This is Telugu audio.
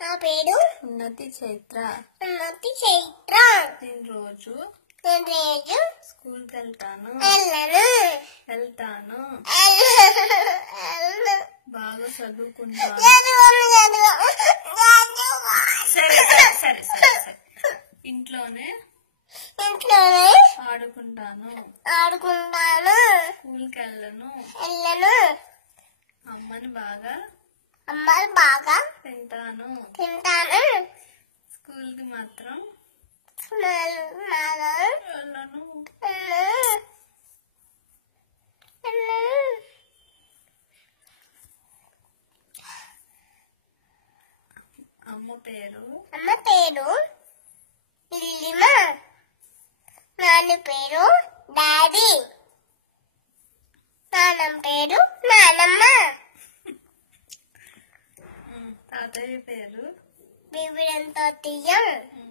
నా పేరు ఉన్నతి చైత్ర. నేను రోజు స్కూల్కి వెళ్తాను. బాగా చదువుకుంటాను. సరే సరే సరే సరే. ఇంట్లోనే ఆడుకుంటాను. స్కూల్కి వెళ్ళను. అమ్మని బాగా తింటాను. స్కూల్కి మాత్రం వెళ్ళను. అమ్మ పేరు ఇల్లిమ. నాన్న పేరు డాడీ. నాన్నమ్మ పేరు నానమ్మ. తాతయ్య పేరు బిబిడంతో తీయం.